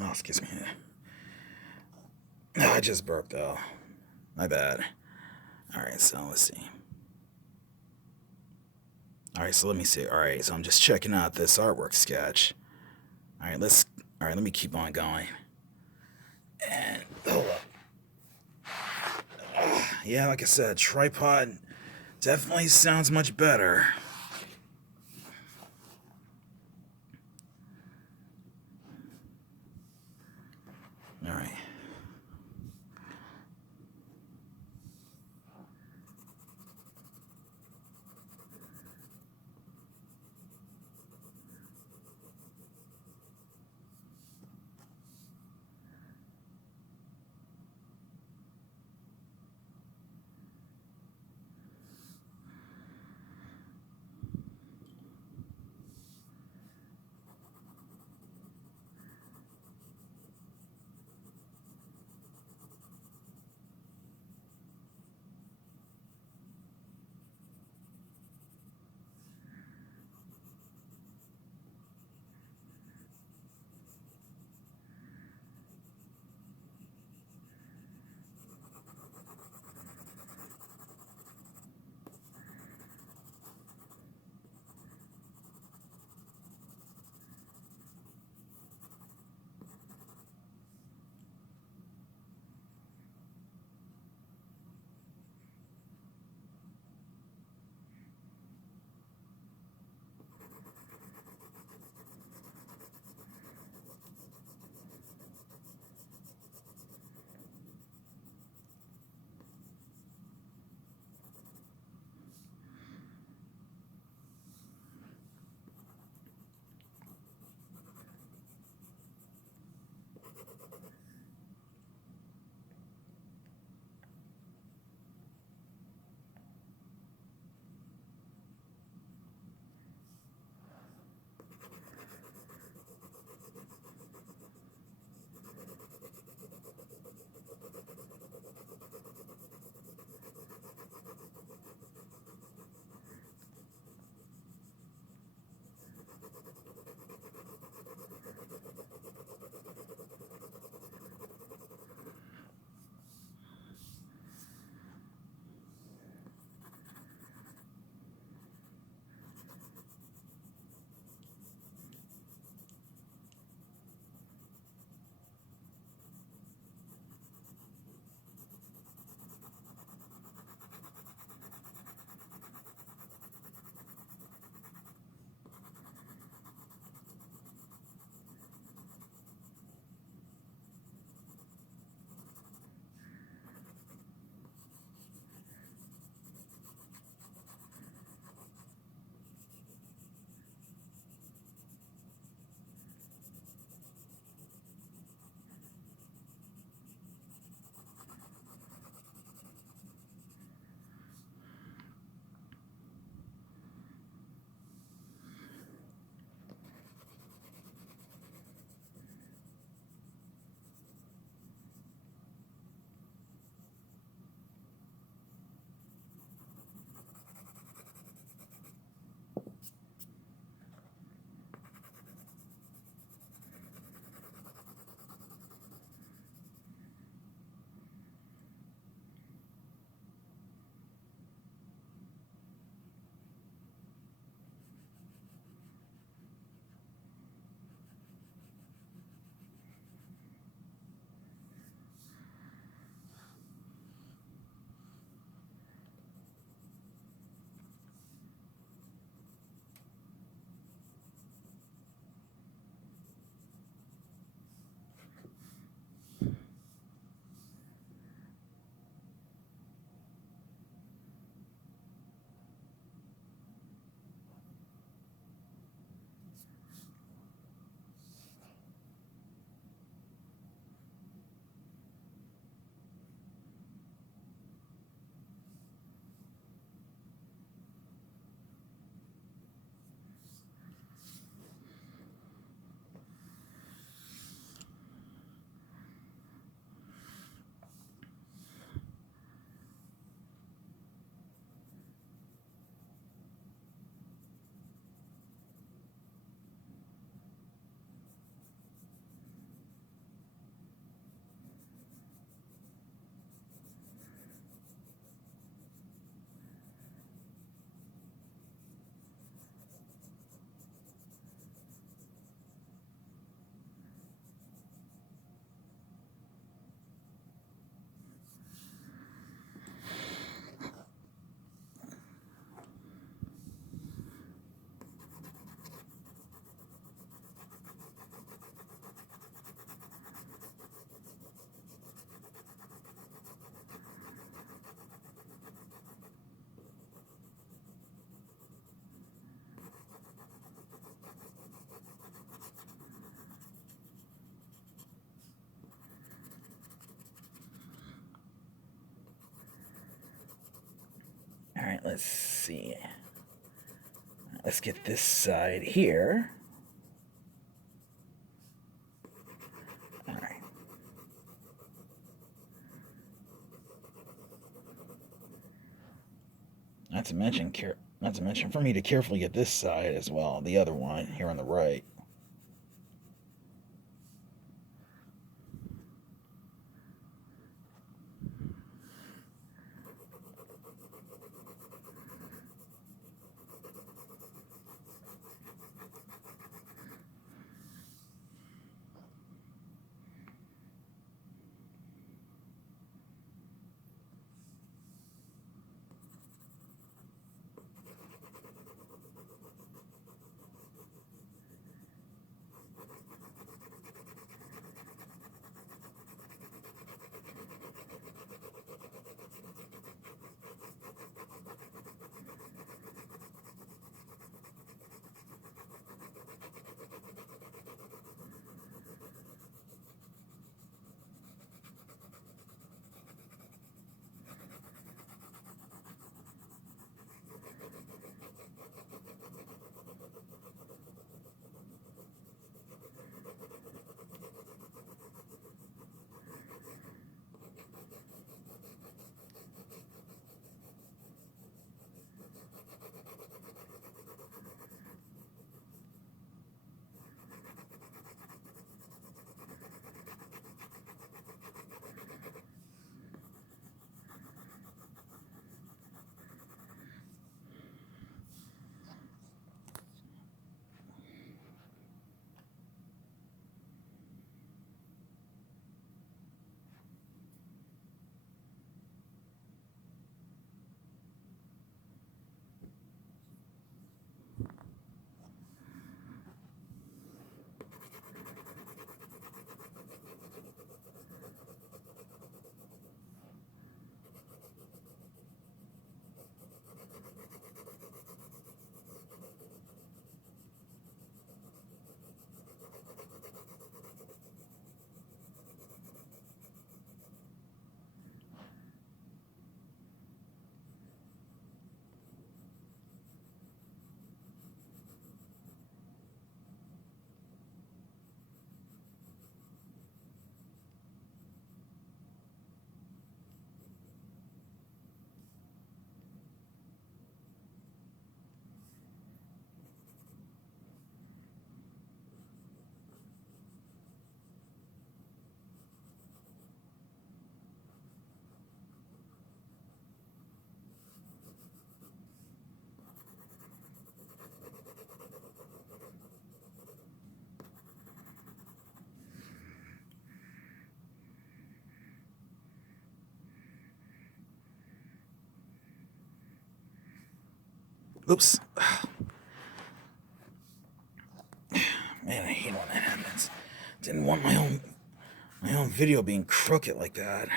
Oh, excuse me. Oh, I just burped though. My bad. Alright, so let's see. Alright, so let me see. Alright, so I'm just checking out this artwork sketch. Alright, let me keep on going. And hold up. Yeah, like I said, tripod definitely sounds much better. Alright. let's see. Let's get this side here. All right. Not to mention for me to carefully get this side as well, the other one here on the right. Oops. Man, I hate when that happens. Didn't want my own video being crooked like that.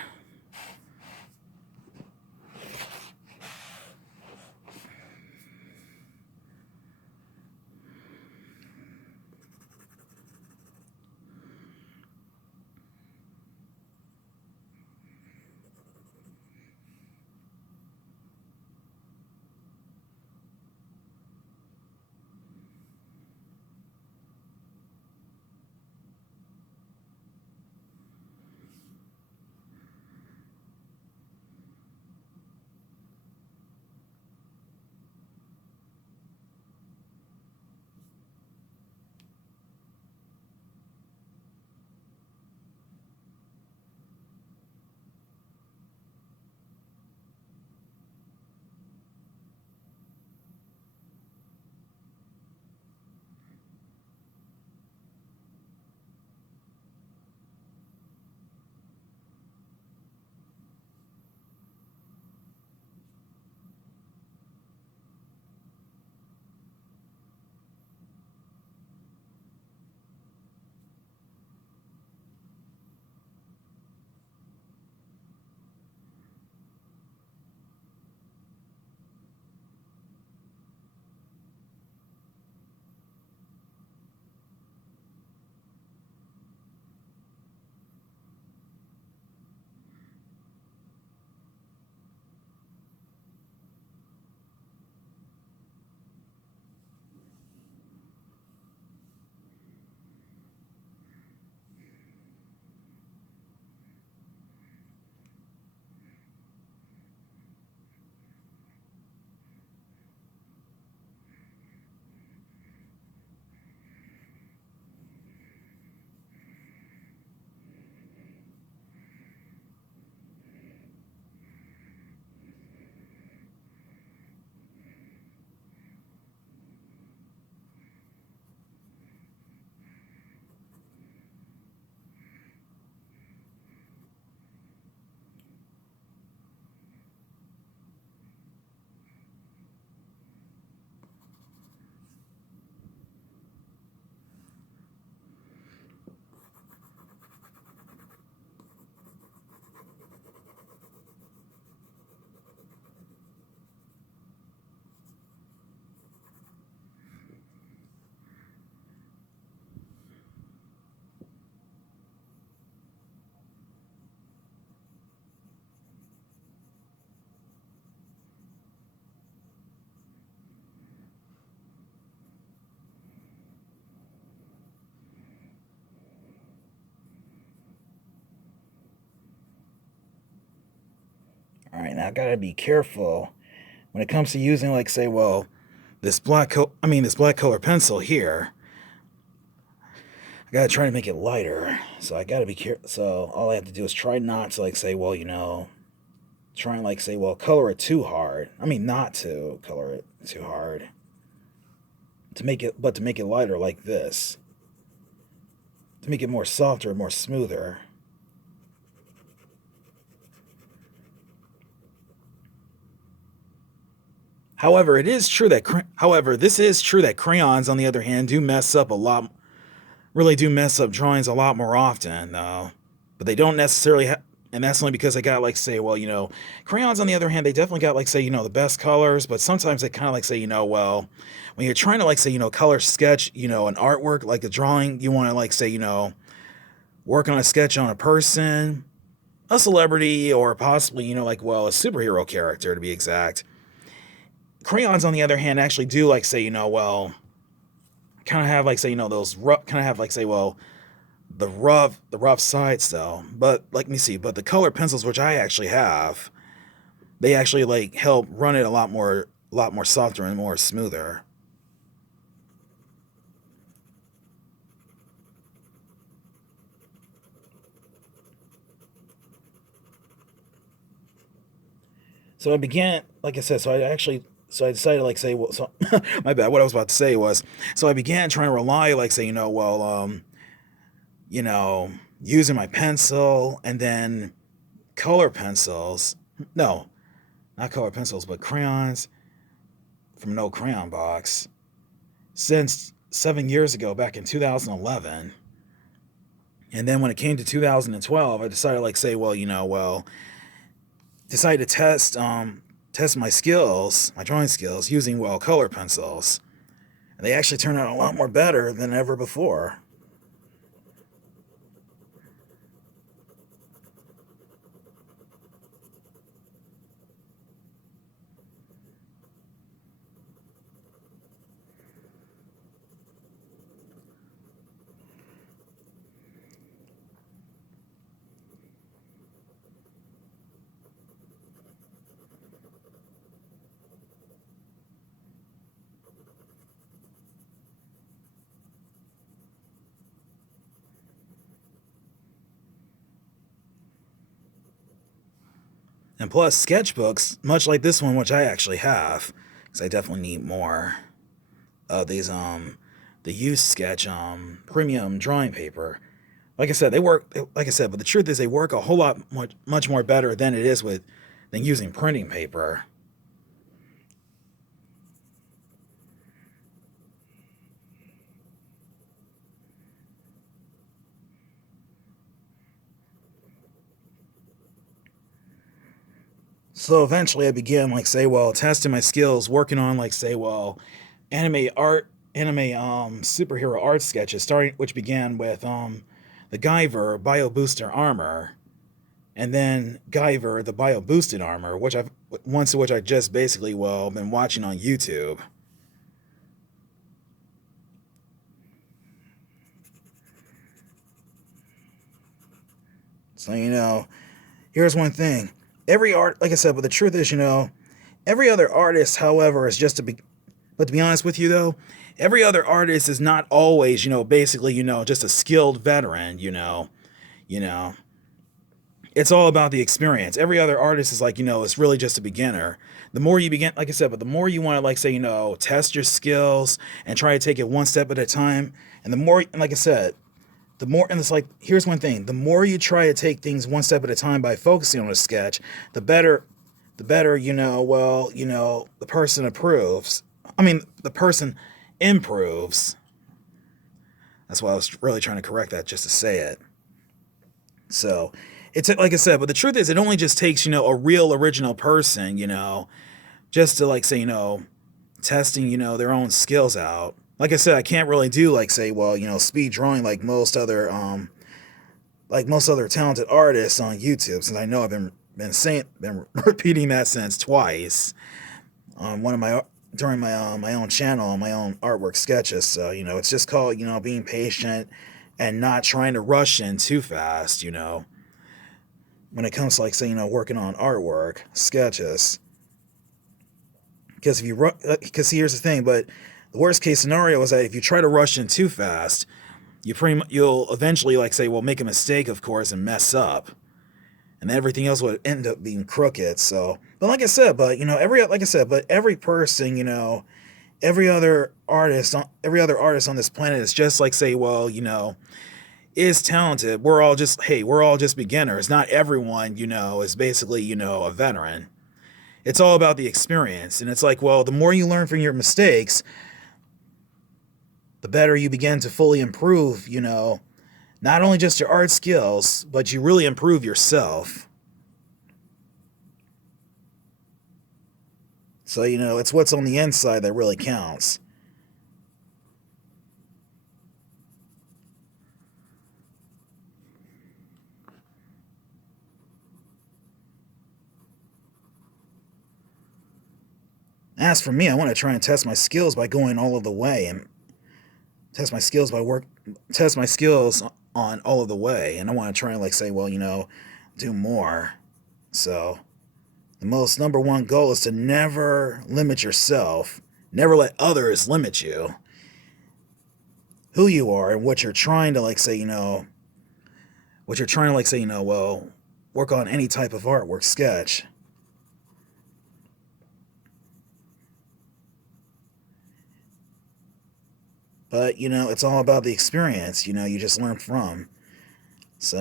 I gotta be careful when it comes to using, like, say, well, this black color pencil here. I gotta try to make it lighter, so I gotta be careful. So all I have to do is try not to, like, say, well, try and, like, say, well, color it too hard. I mean, not to color it too hard. To make it lighter like this. To make it more softer, more smoother. However, this is true that crayons, on the other hand, really do mess up drawings a lot more often, though. But they don't necessarily and that's only because they got, like, say, well, crayons, on the other hand, they definitely got, like, say, the best colors, but sometimes they kind of, like, say, well, when you're trying to, like, say, color sketch, an artwork, like a drawing, you want to, like, say, work on a sketch on a person, a celebrity, or possibly, like, well, a superhero character, to be exact. Crayons, on the other hand, actually do, like, say, well, kind of have, like, say, those rough, kind of have, like, say, well, the rough sides, though. But let me see. But the color pencils, which I actually have, they actually, like, help run it a lot more softer and more smoother. So I began, like I said, so I decided, like, say, well, so my bad. What I was about to say was, so I began trying to rely, like, say, well, you know, using my pencil, and then color pencils. No, not color pencils, but crayons from No Crayon Box. Since 7 years ago, back in 2011. And then when it came to 2012, I decided, like, say, well, decided to test my skills, my drawing skills, using, well, color pencils. And they actually turned out a lot more better than ever before. And plus, sketchbooks, much like this one, which I actually have, because I definitely need more of these, the used sketch, premium drawing paper. Like I said, they work, like I said, but the truth is they work a whole lot much more better than using printing paper. So eventually I began, like, say, well, testing my skills, working on, like, say, well, superhero art sketches, which began with the Guyver Bio Booster Armor, and then Guyver the Bio Boosted Armor, which I just basically, well, been watching on YouTube. So, here's one thing. Like I said, but the truth is, every other artist, however, is just but to be honest with you, though, every other artist is not always, basically, just a skilled veteran, you know. It's all about the experience. Every other artist is, like, it's really just a beginner. The more you begin, like I said, but the more you want to, like, say, test your skills and try to take it one step at a time, and like I said, and it's like, here's one thing: the more you try to take things one step at a time by focusing on a sketch, the better, the person improves. The person improves. That's why I was really trying to correct that, just to say it. So, it's like I said, but the truth is, it only just takes, a real original person, just to, like, say, testing, their own skills out. Like I said, I can't really do, like, say, well, speed drawing like most other talented artists on YouTube, since I know I've been repeating that since twice on one of my during my own channel, my own artwork sketches. So, it's just called, being patient and not trying to rush in too fast. when it comes to, like, say, working on artwork, sketches. Because because here's the thing, but the worst case scenario is that if you try to rush in too fast, you'll eventually, like, say, well, make a mistake, of course, and mess up, and then everything else would end up being crooked. So, but like I said, every person, every other artist on this planet is just like, say, well, is talented. We're all just beginners. Not everyone, is basically, a veteran. It's all about the experience. And it's like, well, the more you learn from your mistakes, the better you begin to fully improve, not only just your art skills, but you really improve yourself. So, it's what's on the inside that really counts. As for me, I want to try and test my skills by going all of the way and test my skills on all of the way. And I want to try and, like, say, well, do more. So the most number one goal is to never limit yourself, never let others limit you. Who you are and what you're trying to, like, say, well, work on any type of artwork, sketch. But, it's all about the experience, you just learn from. So,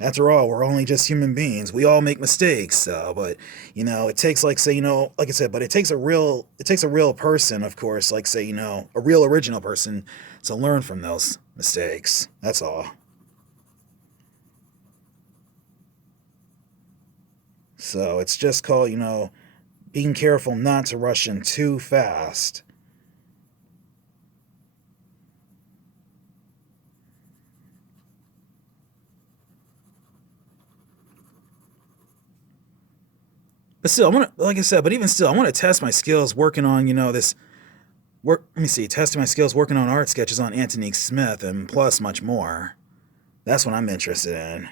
after all, we're only just human beings. We all make mistakes. So, but, it takes, like, say, like I said, but it takes a real person, of course, like, say, a real original person to learn from those mistakes. That's all. So it's just called, being careful not to rush in too fast. But still, I want to, like I said, but even still, I want to test my skills working on, this work. Let me see, testing my skills working on art sketches on Antonique Smith, and plus much more. That's what I'm interested in.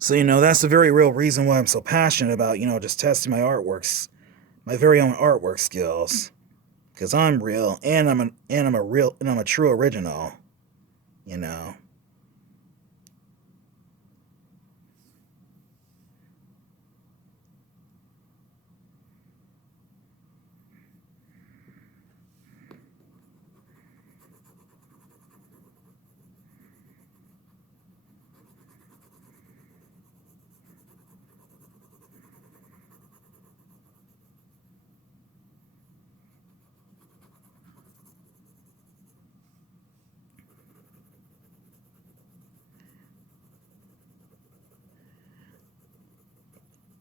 So, that's the very real reason why I'm so passionate about, just testing my very own artwork skills. Because I'm real, and I'm a true original, you know.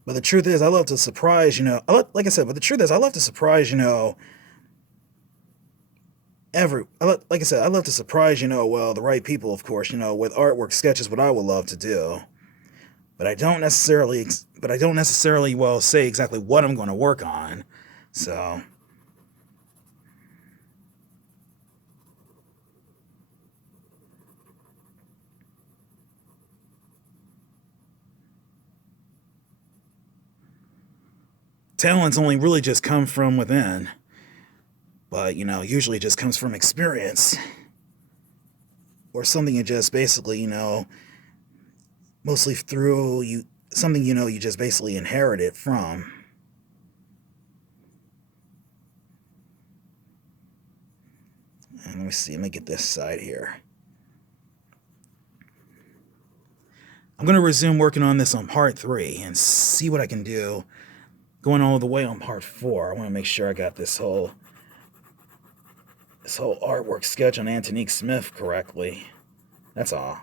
But the truth is, I love to surprise, like I said, but the truth is, I love to surprise, like I said, I love to surprise, well, the right people, of course, with artwork sketches, what I would love to do. But I don't necessarily, well, say exactly what I'm going to work on. So, talents only really just come from within. But, usually it just comes from experience. Or something you just basically, mostly through something, you just basically inherit it from. let me see. Let me get this side here. I'm going to resume working on this on part 3 and see what I can do going all the way on part 4. I want to make sure I got this whole artwork sketch on Antonique Smith correctly. That's all.